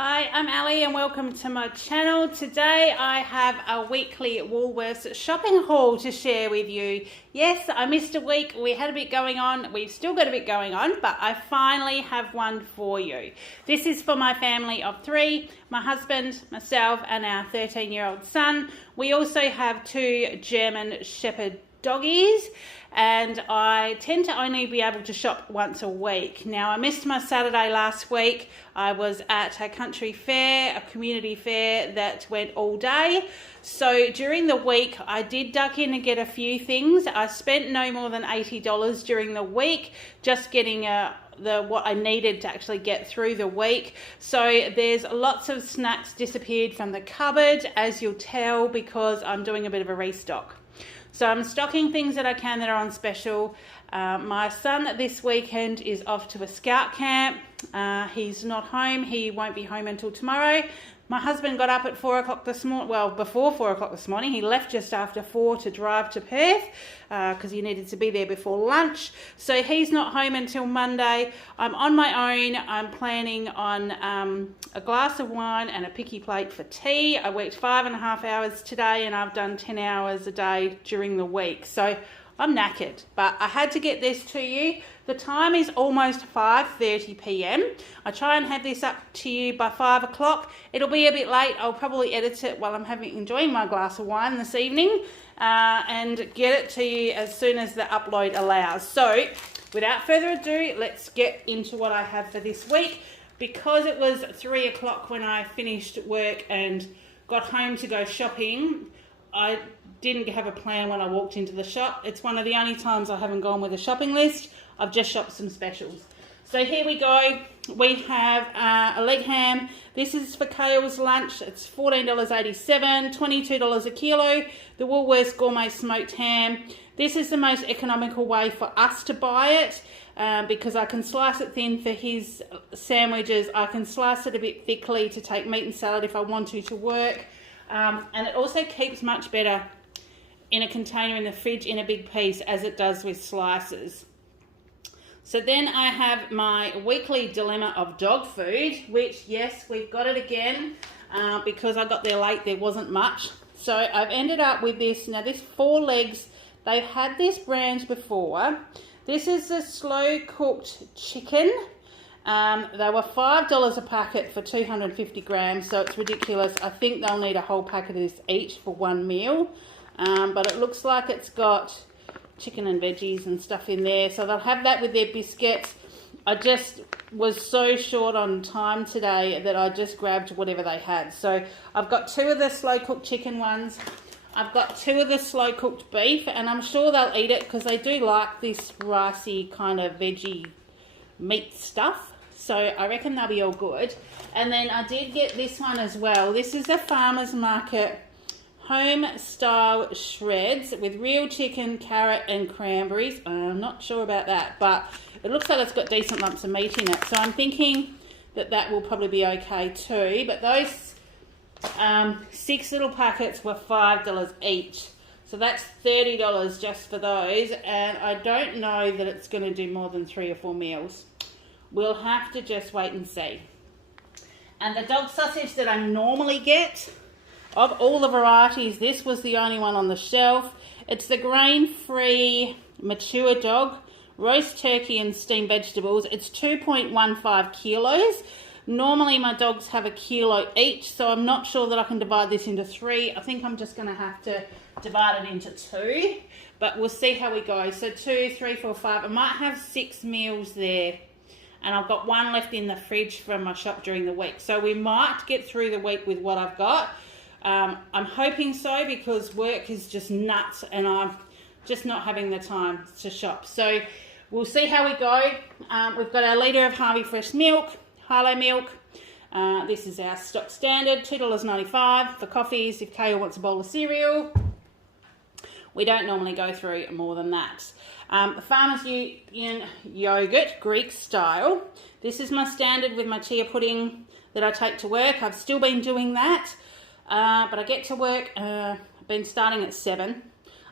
Hi, I'm Ali and welcome to my channel. Today I have a weekly Woolworths shopping haul to share with you. Yes, I missed a week. We had a bit going on. We've still got a bit going on, but I finally have one for you. This is for my family of 3, my husband, myself and our 13-year-old son. We also have 2 German Shepherd doggies, and I tend to only be able to shop once a week. Now, I missed my Saturday last week. I was at a country fair, a community fair that went all day. So during the week, I did duck in and get a few things. I spent no more than $80 during the week just getting what I needed to actually get through the week. So there's lots of snacks disappeared from the cupboard, as you'll tell, because I'm doing a bit of a restock. So I'm stocking things that I can that are on special. My son this weekend is off to a scout camp. He's not home. He won't be home until tomorrow. My husband got up at 4 o'clock this morning, well, before 4 o'clock this morning. He left just after 4 to drive to Perth because he needed to be there before lunch. So he's not home until Monday. I'm on my own. I'm planning on a glass of wine and a picky plate for tea. I worked 5.5 hours today and I've done 10 hours a day during the week. So I'm knackered, but I had to get this to you. The time is almost 5:30 p.m. I try and have this up to you by 5 o'clock. It'll be a bit late. I'll probably edit it while I'm enjoying my glass of wine this evening and get it to you as soon as the upload allows. So without further ado, let's get into what I have for this week. Because it was 3 o'clock when I finished work and got home to go shopping, I didn't have a plan when I walked into the shop. It's one of the only times I haven't gone with a shopping list. I've just shopped some specials. So here we go. We have a leg ham. This is for Kale's lunch. It's $14.87, $22 a kilo. The Woolworths Gourmet Smoked Ham. This is the most economical way for us to buy it because I can slice it thin for his sandwiches. I can slice it a bit thickly to take meat and salad if I want to work. And it also keeps much better in a container in the fridge in a big piece as it does with slices. So then I have my weekly dilemma of dog food, which, yes, we've got it again because I got there late. There wasn't much. So I've ended up with this. Now, this 4 legs, they've had this brand before. This is the slow-cooked chicken. They were $5 a packet for 250 grams, so it's ridiculous. I think they'll need a whole packet of this each for one meal. But it looks like it's got chicken and veggies and stuff in there, so they'll have that with their biscuits. I just was so short on time today that I just grabbed whatever they had. So I've got 2 of the slow cooked chicken ones. I've got 2 of the slow cooked beef, and I'm sure they'll eat it because they do like this ricey kind of veggie meat stuff. So I reckon they'll be all good. And then I did get this one as well. This is a Farmer's Market home style shreds with real chicken, carrot and cranberries. I'm not sure about that, but it looks like it's got decent lumps of meat in it. So I'm thinking that that will probably be okay too. But those 6 little packets were $5 each. So that's $30 just for those. And I don't know that it's going to do more than 3 or 4 meals. We'll have to just wait and see. And the dog sausage that I normally get, of all the varieties, this was the only one on the shelf. It's the grain-free mature dog, roast turkey and steamed vegetables. It's 2.15 kilos. Normally my dogs have 1 kilo each, so I'm not sure that I can divide this into 3. I think I'm just going to have to divide it into 2, but we'll see how we go. So 2, 3, 4, 5. I might have 6 meals there. And I've got 1 left in the fridge from my shop during the week. So we might get through the week with what I've got. I'm hoping so because work is just nuts and I'm just not having the time to shop. So we'll see how we go. We've got our litre of Harvey Fresh milk, Harlow milk. This is our stock standard, $2.95 for coffees if Kale wants a bowl of cereal. We don't normally go through more than that. The Farmer's Union yogurt, Greek style. This is my standard with my chia pudding that I take to work. I've still been doing that, but I get to work, I've been starting at 7.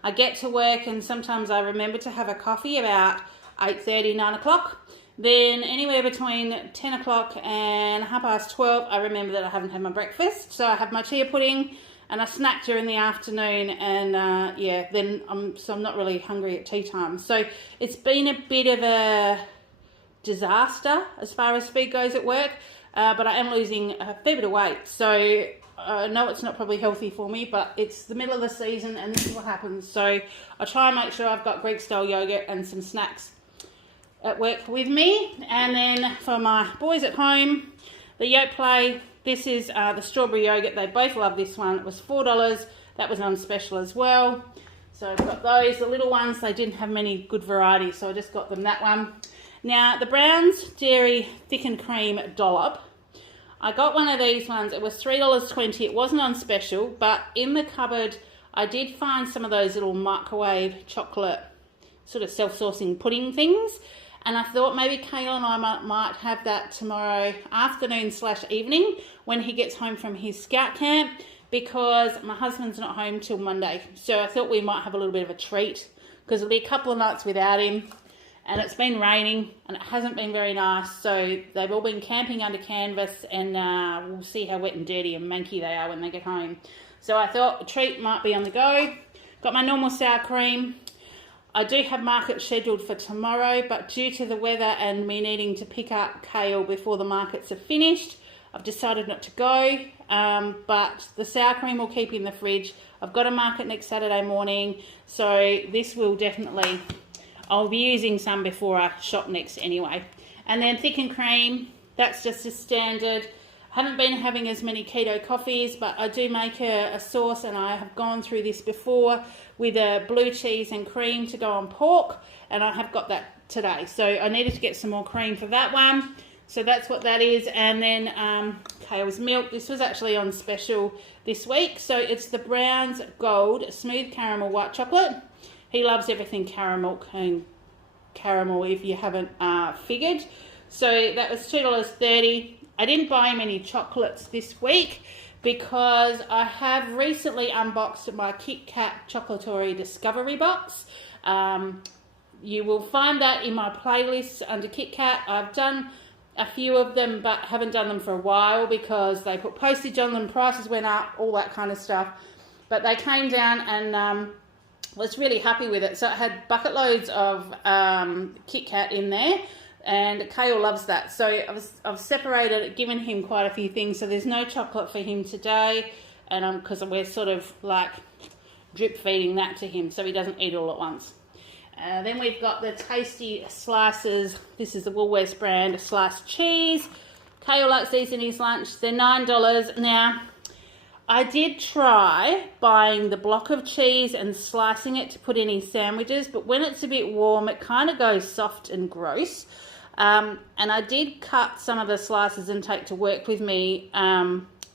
I get to work and sometimes I remember to have a coffee about 8:30, 9 o'clock. Then anywhere between 10 o'clock and 12:30, I remember that I haven't had my breakfast. So I have my chia pudding and a snack during the afternoon, and yeah, then I'm not really hungry at tea time. So it's been a bit of a disaster as far as food goes at work, but I am losing a fair bit of weight. So I know it's not probably healthy for me, but it's the middle of the season and this is what happens. So I try and make sure I've got Greek style yogurt and some snacks at work with me. And then for my boys at home, the Yoke Play, this is the strawberry yogurt. They both love this one. It was $4. That was on special as well. So I've got those. The little ones, they didn't have many good varieties, so I just got them that one. Now, the Browns Dairy Thickened Cream Dollop. I got one of these ones. It was $3.20. It wasn't on special, but in the cupboard, I did find some of those little microwave chocolate sort of self-saucing pudding things. And I thought maybe Kayla and I might have that tomorrow afternoon/evening when he gets home from his scout camp, because my husband's not home till Monday. So I thought we might have a little bit of a treat, because it'll be a couple of nights without him. And it's been raining and it hasn't been very nice. So they've all been camping under canvas, and we'll see how wet and dirty and manky they are when they get home. So I thought a treat might be on the go. Got my normal sour cream. I do have market scheduled for tomorrow, but due to the weather and me needing to pick up kale before the markets are finished, I've decided not to go. But the sour cream will keep in the fridge. I've got a market next Saturday morning, so this will definitely... I'll be using some before I shop next anyway. And then thickened cream, that's just a standard. I haven't been having as many keto coffees, but I do make a sauce, and I have gone through this before with a blue cheese and cream to go on pork, and I have got that today. So I needed to get some more cream for that one. So that's what that is. And then Kale's milk. This was actually on special this week. So it's the Browns Gold Smooth Caramel White Chocolate. He loves everything caramel, if you haven't figured. So that was $2.30. I didn't buy him any chocolates this week because I have recently unboxed my Kit Kat Chocolatory Discovery Box. You will find that in my playlist under Kit Kat. I've done a few of them, but haven't done them for a while because they put postage on them, prices went up, all that kind of stuff. But they came down, and... was really happy with it. So it had bucket loads of Kit Kat in there, and Kale loves that. So I've separated it, given him quite a few things. So there's no chocolate for him today, and because we're sort of like drip feeding that to him so he doesn't eat all at once. Then we've got the tasty slices. This is the Woolworths brand sliced cheese. Kale likes these in his lunch. They're $9 now. I did try buying the block of cheese and slicing it to put in his sandwiches, but when it's a bit warm, it kind of goes soft and gross. And I did cut some of the slices and take to work with me,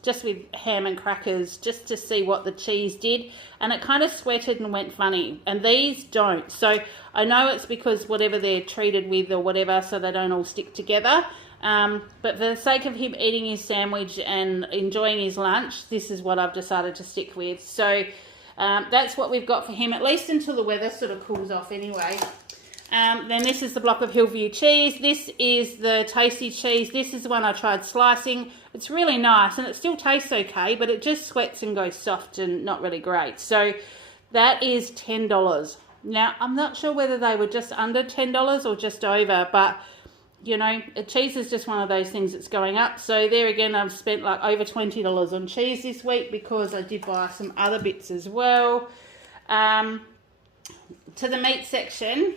just with ham and crackers, just to see what the cheese did. And it kind of sweated and went funny. And these don't. So I know it's because whatever they're treated with or whatever, so they don't all stick together. But for the sake of him eating his sandwich and enjoying his lunch, this is what I've decided to stick with. So that's what we've got for him, at least until the weather sort of cools off anyway. Then this is the block of Hillview cheese. This is the tasty cheese. This is the one I tried slicing. It's really nice, and it still tastes okay, but it just sweats and goes soft and not really great. So that is $10. Now, I'm not sure whether they were just under $10 or just over, but... you know, cheese is just one of those things that's going up. So there again, I've spent like over $20 on cheese this week because I did buy some other bits as well. To the meat section,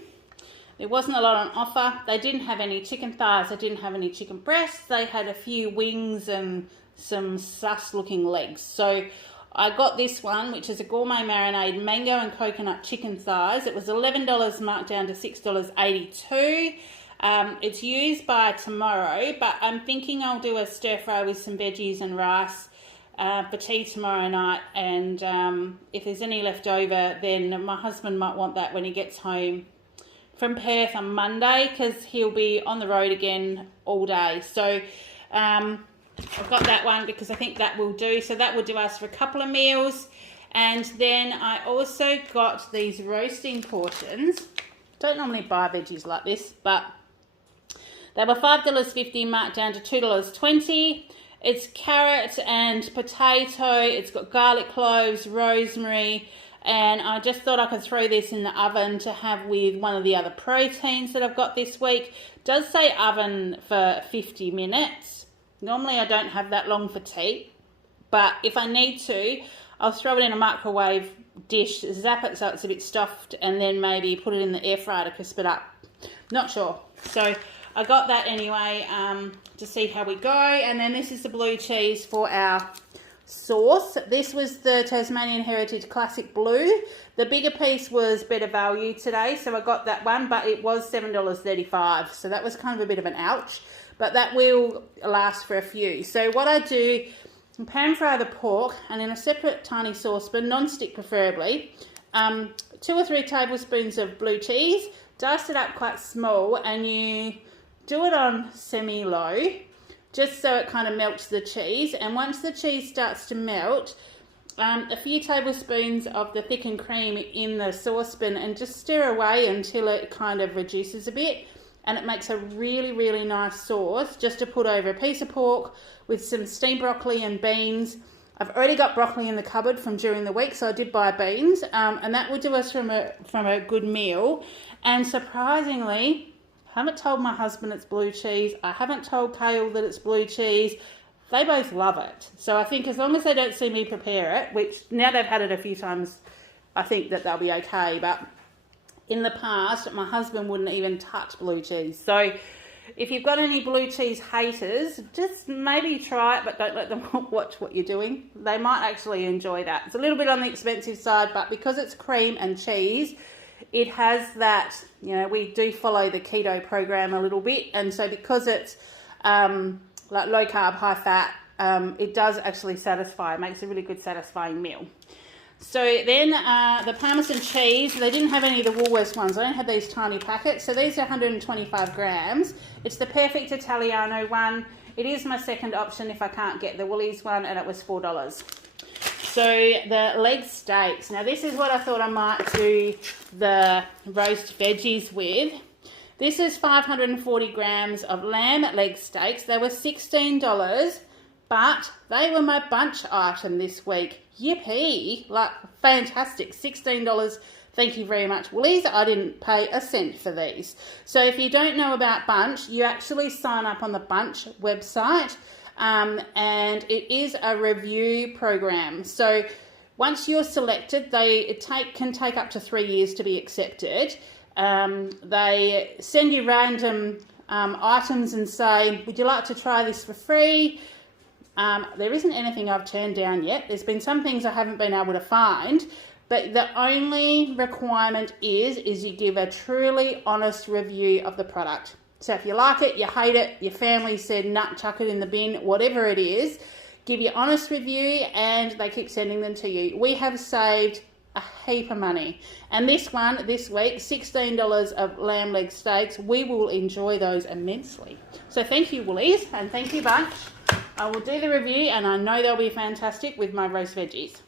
there wasn't a lot on offer. They didn't have any chicken thighs. They didn't have any chicken breasts. They had a few wings and some sus-looking legs. So I got this one, which is a gourmet marinade mango and coconut chicken thighs. It was $11 marked down to $6.82. It's used by tomorrow, but I'm thinking I'll do a stir fry with some veggies and rice for tea tomorrow night, and if there's any left over, then my husband might want that when he gets home from Perth on Monday, because he'll be on the road again all day. So I've got that one because I think that will do. So that will do us for a couple of meals. And then I also got these roasting portions. Don't normally buy veggies like this, but They were $5.50 marked down to $2.20. It's carrot and potato. It's got garlic cloves, rosemary, and I just thought I could throw this in the oven to have with one of the other proteins that I've got this week. It does say oven for 50 minutes. Normally I don't have that long for tea, but if I need to, I'll throw it in a microwave dish, zap it so it's a bit stuffed, and then maybe put it in the air fryer to crisp it up. Not sure. So I got that anyway to see how we go. And then this is the blue cheese for our sauce. This was the Tasmanian Heritage Classic Blue. The bigger piece was better value today, so I got that one, but it was $7.35, so that was kind of a bit of an ouch, but that will last for a few. So what I do, pan fry the pork, and in a separate tiny saucepan, non-stick preferably, 2 or 3 tablespoons of blue cheese, dice it up quite small, and you do it on semi-low, just so it kind of melts the cheese. And once the cheese starts to melt, a few tablespoons of the thickened cream in the saucepan, and just stir away until it kind of reduces a bit, and it makes a really, really nice sauce just to put over a piece of pork with some steamed broccoli and beans. I've already got broccoli in the cupboard from during the week, so I did buy beans, and that would do us from a good meal. And surprisingly, I haven't told my husband it's blue cheese. I haven't told Kale that it's blue cheese. They both love it. So I think as long as they don't see me prepare it, which now they've had it a few times, I think that they'll be okay. But in the past, my husband wouldn't even touch blue cheese. So if you've got any blue cheese haters, just maybe try it, but don't let them watch what you're doing. They might actually enjoy that. It's a little bit on the expensive side, but because it's cream and cheese, it has that, you know, we do follow the keto program a little bit, and so because it's like low carb, high fat, it does actually satisfy. It makes a really good satisfying meal. So then the Parmesan cheese, they didn't have any of the Woolworths ones. I only had these tiny packets. So these are 125 grams. It's the Perfect Italiano one. It is my second option if I can't get the Woolies one, and it was $4. So the leg steaks. Now this is what I thought I might do the roast veggies with. This is 540 grams of lamb leg steaks. They were $16, but they were my bunch item this week. Yippee! Like, fantastic. $16. Thank you very much, Woolies. I didn't pay a cent for these. So if you don't know about bunch, you actually sign up on the bunch website. And it is a review program. So once you're selected, can take up to 3 years to be accepted. They send you random items and say, would you like to try this for free? There isn't anything I've turned down yet. There's been some things I haven't been able to find, but the only requirement is you give a truly honest review of the product. So if you like it, you hate it, your family said, nah, chuck it in the bin, whatever it is, give your honest review, and they keep sending them to you. We have saved a heap of money. And this one, this week, $16 of lamb leg steaks. We will enjoy those immensely. So thank you, Woolies, and thank you, Bunch. I will do the review, and I know they'll be fantastic with my roast veggies.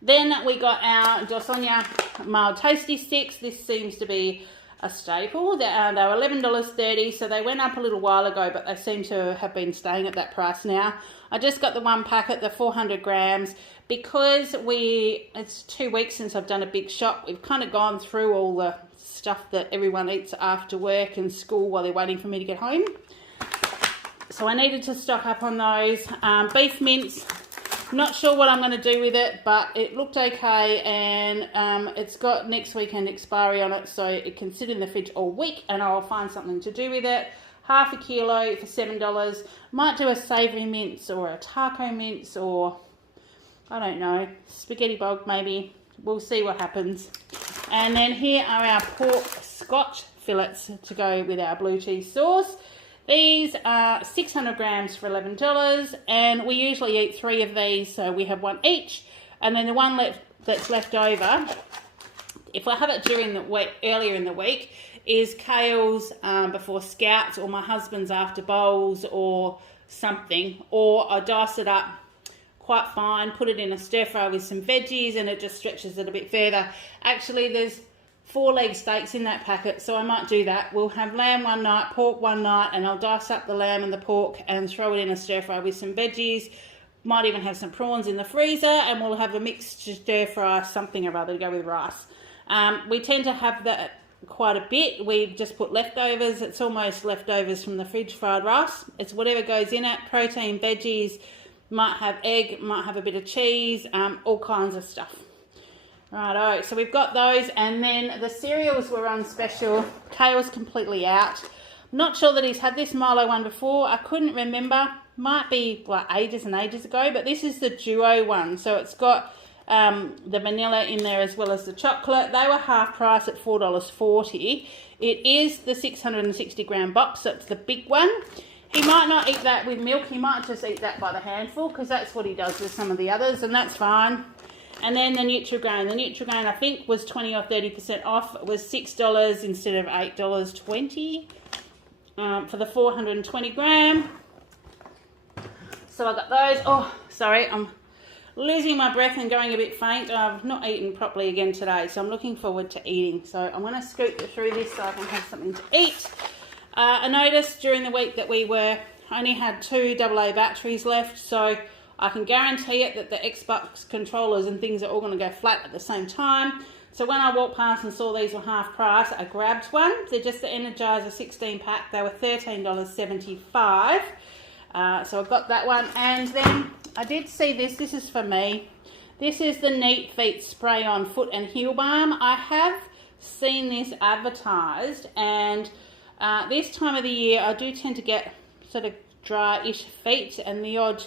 Then we got our Dosonia mild tasty sticks. This seems to be a staple. They were $11.30, so they went up a little while ago, but they seem to have been staying at that price now. I just got the one packet, the 400 grams, because it's 2 weeks since I've done a big shop. We've kind of gone through all the stuff that everyone eats after work and school while they're waiting for me to get home. So I needed to stock up on those. Beef mince. Not sure what I'm going to do with it, but it looked okay, and it's got next weekend expiry on it, so it can sit in the fridge all week, and I'll find something to do with it. Half a kilo for $7. Might do a savoury mince or a taco mince, or I don't know, spaghetti bog maybe. We'll see what happens. And then here are our pork scotch fillets to go with our blue cheese sauce. These are 600 grams for $11, and we usually eat 3 of these, so we have 1 each. And then the one that's left over, if I have it during the week, earlier in the week, is Kale's before Scouts, or my husband's after bowls or something, or I dice it up quite fine, put it in a stir fry with some veggies, and it just stretches it a bit further. Actually, there's 4-leg steaks in that packet, so I might do that. We'll have lamb one night, pork one night, and I'll dice up the lamb and the pork and throw it in a stir fry with some veggies. Might even have some prawns in the freezer, and we'll have a mixed stir fry, something or other to go with rice. We tend to have that quite a bit. We just put leftovers. It's almost leftovers from the fridge fried rice. It's whatever goes in it, protein, veggies, might have egg, might have a bit of cheese, all kinds of stuff. Righto, so we've got those, and then the cereals were on special. Kale's completely out. I'm not sure that he's had this Milo one before. I couldn't remember. Might be like ages and ages ago, but this is the duo one. So it's got the vanilla in there as well as the chocolate. They were half price at $4.40. It is the 660 gram box, so it's the big one. He might not eat that with milk. He might just eat that by the handful, because that's what he does with some of the others, and that's fine. And then the Nutrigrain. The Nutrigrain, I think, was 20 or 30% off. It was $6 instead of $8.20 for the 420 gram. So I got those. Oh, sorry, I'm losing my breath and going a bit faint. I've not eaten properly again today, so I'm looking forward to eating. So I'm going to scoot through this so I can have something to eat. I noticed during the week that we only had 2 AA batteries left, so I can guarantee it that the Xbox controllers and things are all going to go flat at the same time. So when I walked past and saw these were half price, I grabbed one. They're just the Energizer 16 pack. They were $13.75. So I got that one. And then I did see this. This is for me. This is the Neat Feet Spray On Foot and Heel Balm. I have seen this advertised, and this time of the year I do tend to get sort of dry-ish feet and the odd,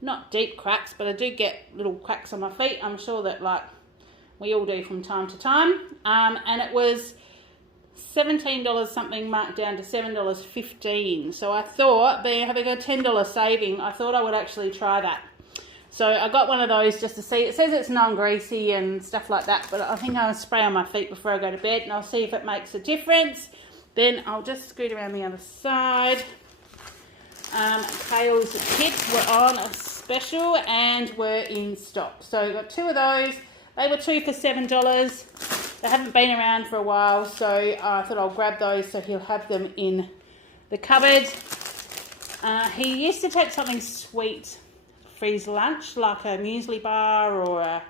not deep cracks, but I do get little cracks on my feet. I'm sure that like we all do from time to time. And it was $17 something marked down to $7.15. So I thought, being having a $10 saving, I thought I would actually try that. So I got one of those just to see. It says it's non-greasy and stuff like that, but I think I'll spray on my feet before I go to bed, and I'll see if it makes a difference. Then I'll just scoot around the other side. Kale's kits were on a special and were in stock. So I got 2 of those. They were 2 for $7. They haven't been around for a while, so I thought I'll grab those so he'll have them in the cupboard. He used to take something sweet for his lunch, like a muesli bar or a,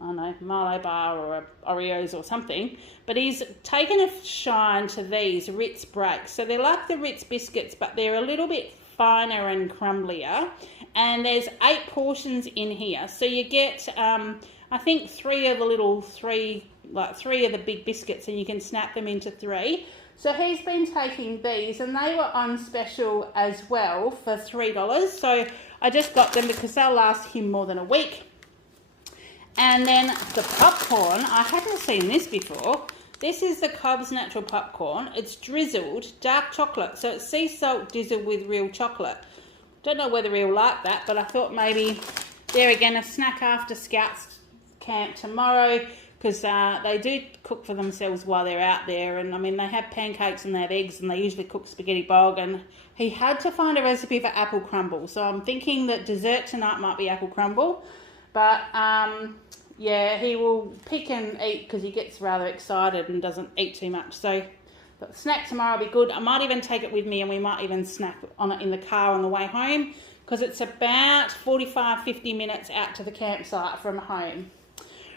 I don't know, Milo bar or a Oreos or something. But he's taken a shine to these Ritz Breaks. So they're like the Ritz biscuits, but they're a little bit finer and crumblier. And there's 8 portions in here. So you get, I think, 3 of the big biscuits, and you can snap them into 3. So he's been taking these, and they were on special as well for $3. So I just got them because they'll last him more than a week. And then the popcorn, I hadn't seen this before. This is the Cobb's Natural Popcorn. It's drizzled dark chocolate. So it's sea salt drizzled with real chocolate. Don't know whether he'll like that, but I thought maybe there again a snack after Scouts camp tomorrow, because they do cook for themselves while they're out there. And I mean, they have pancakes and they have eggs, and they usually cook spaghetti bog. And he had to find a recipe for apple crumble. So I'm thinking that dessert tonight might be apple crumble. But yeah, he will pick and eat because he gets rather excited and doesn't eat too much. So the snack tomorrow will be good. I might even take it with me, and we might even snack on it in the car on the way home, because it's about 45-50 minutes out to the campsite from home.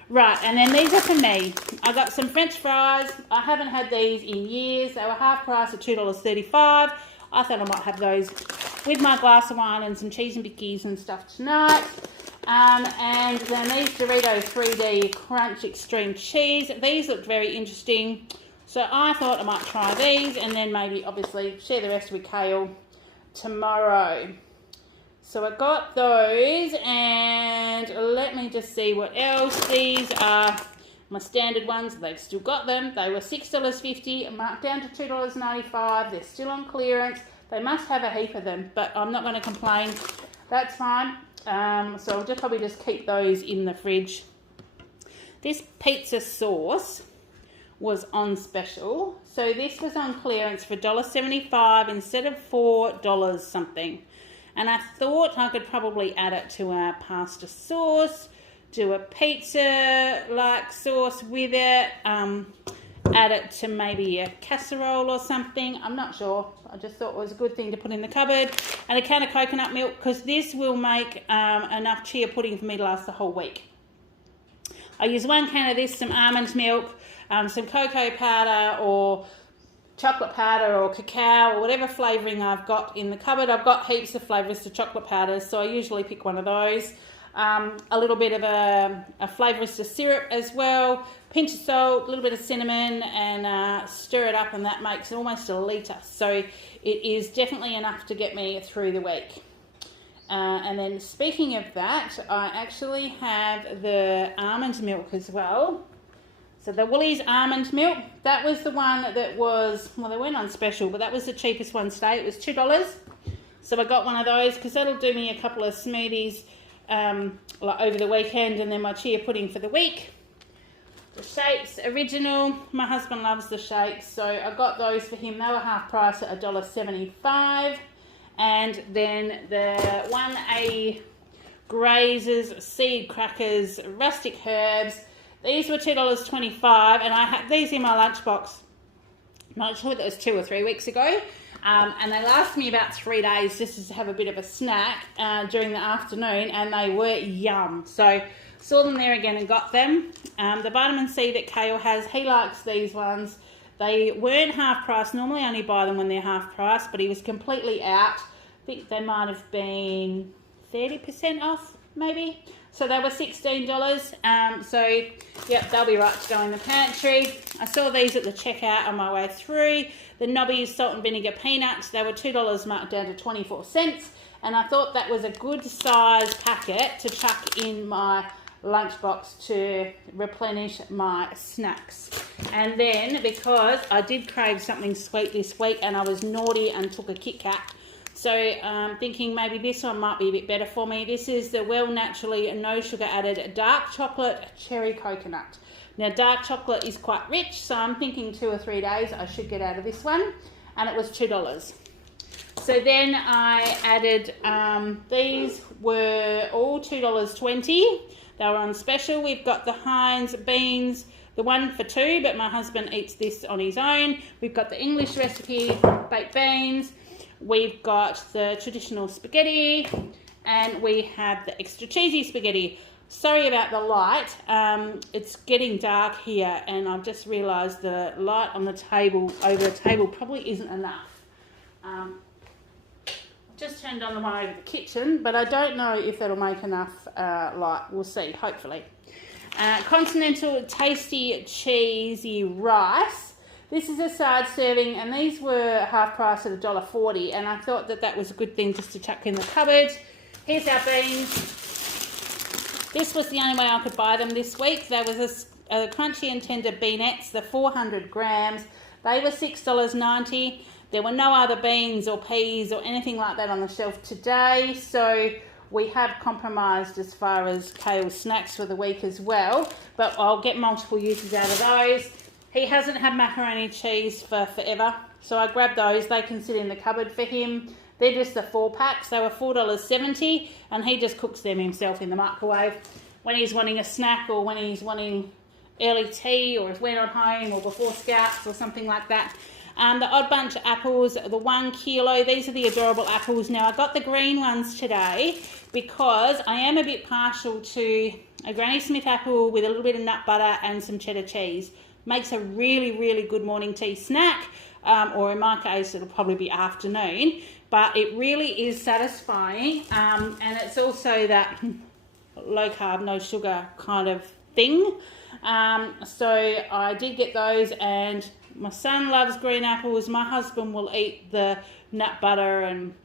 Right, and then these are for me. I got some French fries. I haven't had these in years. They were half price at $2.35. I thought I might have those with my glass of wine and some cheese and bickies and stuff tonight. And then these Doritos 3D Crunch Extreme Cheese. These looked very interesting. So I thought I might try these, and then maybe obviously share the rest with Kale tomorrow. So I got those, and let me just see what else. These are my standard ones. They've still got them. They were $6.50, marked down to $2.95. They're still on clearance. They must have a heap of them, but I'm not going to complain. That's fine. So I'll probably just keep those in the fridge. This pizza sauce was on special. So this was on clearance for $1.75 instead of $4 something. And I thought I could probably add it to our pasta sauce, do a pizza-like sauce with it. add it to maybe a casserole or something. I'm not sure. I just thought it was a good thing to put in the cupboard. And a can of coconut milk, because this will make enough chia pudding for me to last the whole week. I use 1 can of this, some almond milk, some cocoa powder or chocolate powder or cacao or whatever flavouring I've got in the cupboard. I've got heaps of Flavourista chocolate powders, so I usually pick one of those. A little bit of a Flavourista syrup as well, pinch of salt, a little bit of cinnamon, and stir it up, and that makes almost a litre. So it is definitely enough to get me through the week. And then speaking of that, I actually have the almond milk as well. So the Woolies almond milk, that was the one that was, well, they weren't on special, but that was the cheapest one today. It was $2. So I got one of those because that'll do me a couple of smoothies like over the weekend, and then my chia pudding for the week. The shapes, original. My husband loves the shapes, so I got those for him. They were half price at $1.75. And then the 180 Grazers, seed crackers, rustic herbs. These were $2.25, and I had these in my lunchbox. I'm not sure that was 2 or 3 weeks ago. And they last me about 3 days just to have a bit of a snack during the afternoon, and they were yum. So saw them there again and got them. The vitamin C that Kale has, he likes these ones. They weren't half price. Normally I only buy them when they're half price, but he was completely out. I think they might have been 30% off maybe. So they were $16. So yep, they'll be right to go in the pantry. I saw these at the checkout on my way through. The Nobby's salt and vinegar peanuts, they were $2 marked down to 24 cents. And I thought that was a good size packet to chuck in my lunchbox to replenish my snacks. And then because I did crave something sweet this week and I was naughty and took a Kit Kat, so thinking maybe this one might be a bit better for me. This is the Well Naturally and No Sugar Added Dark Chocolate Cherry Coconut. Now dark chocolate is quite rich, so I'm thinking 2 or 3 days I should get out of this one, and it was $2. So then I added, these were all $2.20. They were on special. We've got the Heinz beans, the one for $2, but my husband eats this on his own. We've got the English recipe baked beans. We've got the traditional spaghetti, and we have the extra cheesy spaghetti. Sorry about the light. It's getting dark here, and I've just realised the light on the table, over the table, probably isn't enough. Just turned on the one over the kitchen, but I don't know if that'll make enough light. We'll see, hopefully. Continental Tasty Cheesy Rice. This is a side serving, and these were half price at $1.40, and I thought that that was a good thing just to chuck in the cupboard. Here's our beans. This was the only way I could buy them this week. There was a crunchy and tender beanettes, the 400 grams. They were $6.90. There were no other beans or peas or anything like that on the shelf today, so we have compromised as far as Kale's snacks for the week as well, but I'll get multiple uses out of those. He hasn't had macaroni cheese for forever, so I grabbed those. They can sit in the cupboard for him. They're just the 4-packs. They were $4.70, and he just cooks them himself in the microwave when he's wanting a snack or when he's wanting early tea, or if we're not home, or before Scouts or something like that. The Odd Bunch apples, the 1 kilo. These are the adorable apples. Now, I got the green ones today because I am a bit partial to a Granny Smith apple with a little bit of nut butter and some cheddar cheese. Makes a really, really good morning tea snack, or in my case, it'll probably be afternoon, but it really is satisfying, and it's also that low carb, no sugar kind of thing. So I did get those, and my son loves green apples. My husband will eat the nut butter and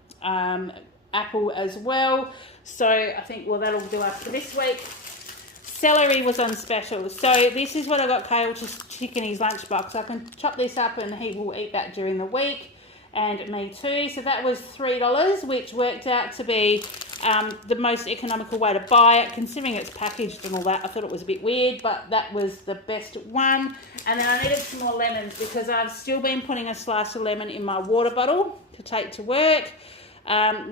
apple as well. So I think, well, that'll do us for this week. Celery was on special. So this is what I got Kale to stick in his lunchbox. I can chop this up and he will eat that during the week, and me too. So that was $3, which worked out to be the most economical way to buy it, considering it's packaged and all that. I thought it was a bit weird, but that was the best one. And then I needed some more lemons because I've still been putting a slice of lemon in my water bottle to take to work.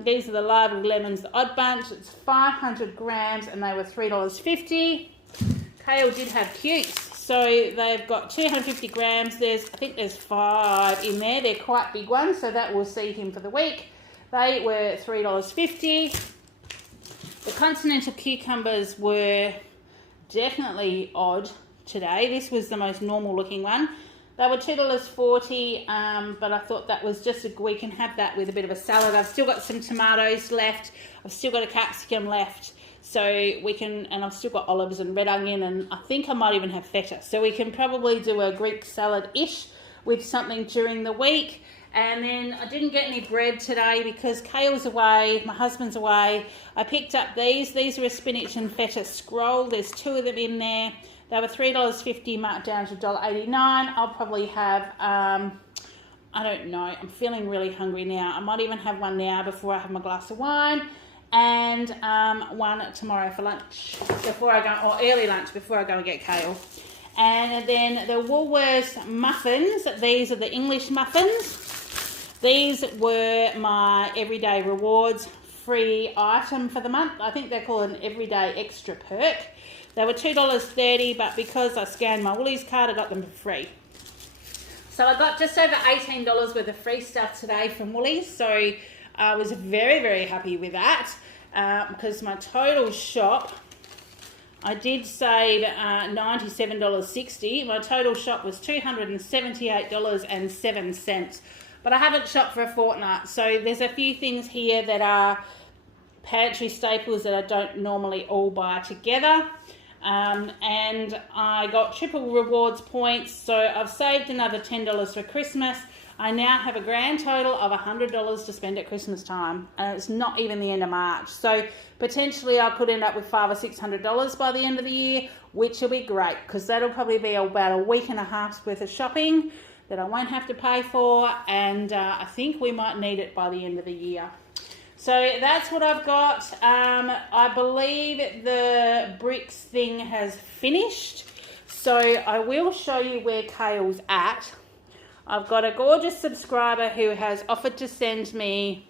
These are the Lively Lemons, the Odd Bunch. It's 500 grams, and they were $3.50. Kale did have cutes, So they've got 250 grams. I think there's 5 in there. They're quite big ones, so that will see him for the week. They were $3.50. The continental cucumbers were definitely odd today. This was the most normal looking one. They were $2.40, but I thought that was just we can have that with a bit of a salad. I've still got some tomatoes left. I've still got a capsicum left. So we can, and I've still got olives and red onion, and I think I might even have feta. So we can probably do a Greek salad-ish with something during the week. And then I didn't get any bread today because Kale's away, my husband's away. I picked up these. These are a spinach and feta scroll. There's 2 of them in there. They were $3.50 marked down to $1.89. I'll probably have, I don't know, I'm feeling really hungry now. I might even have one now before I have my glass of wine. And one tomorrow for lunch before I go, or early lunch before I go and get Kale. And then the Woolworths muffins. These are the English muffins. These were my everyday rewards free item for the month. I think they're called an everyday extra perk. They were $2.30, but because I scanned my Woolies card, I got them for free. So I got just over $18 worth of free stuff today from Woolies. So I was very, very happy with that because my total shop, I did save $97.60. My total shop was $278.07. But I haven't shopped for a fortnight. So there's a few things here that are pantry staples that I don't normally all buy together. And I got triple rewards points. So I've saved another $10 for Christmas. I now have a grand total of $100 to spend at Christmas time, and it's not even the end of March. So potentially I could end up with $500 or $600 by the end of the year, which will be great because that'll probably be about a week and a half's worth of shopping that I won't have to pay for, and I think we might need it by the end of the year. So that's what I've got. I believe the bricks thing has finished, so I will show you where Kale's at. I've got a gorgeous subscriber who has offered to send me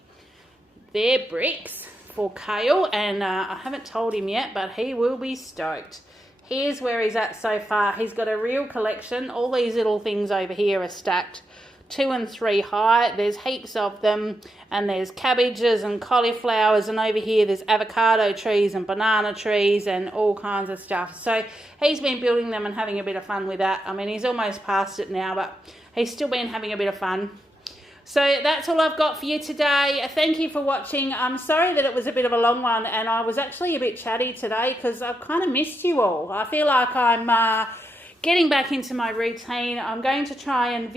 their bricks for Kale, and I haven't told him yet, but he will be stoked. Here's where he's at so far. He's got a real collection. All these little things over here are stacked 2 and 3 high. There's heaps of them, and there's cabbages and cauliflowers, and over here there's avocado trees and banana trees and all kinds of stuff. So he's been building them and having a bit of fun with that. I mean, he's almost past it now, but he's still been having a bit of fun. So that's all I've got for you today. Thank you for watching. I'm sorry that it was a bit of a long one, and I was actually a bit chatty today because I've kind of missed you all. I feel like I'm getting back into my routine. I'm going to try and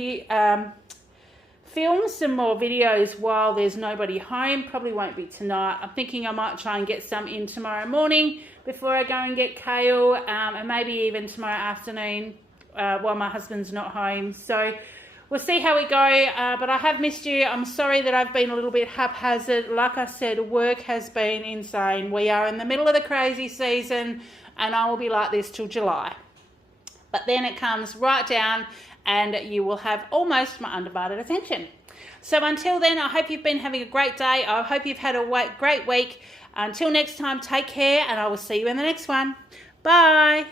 film some more videos while there's nobody home. Probably won't be tonight. I'm thinking I might try and get some in tomorrow morning before I go and get Kale, and maybe even tomorrow afternoon while my husband's not home. So we'll see how we go, but I have missed you. I'm sorry that I've been a little bit haphazard. Like I said, work has been insane. We are in the middle of the crazy season, and I will be like this till July. But then it comes right down, and you will have almost my undivided attention. So until then, I hope you've been having a great day. I hope you've had a great week. Until next time, take care, and I will see you in the next one. Bye.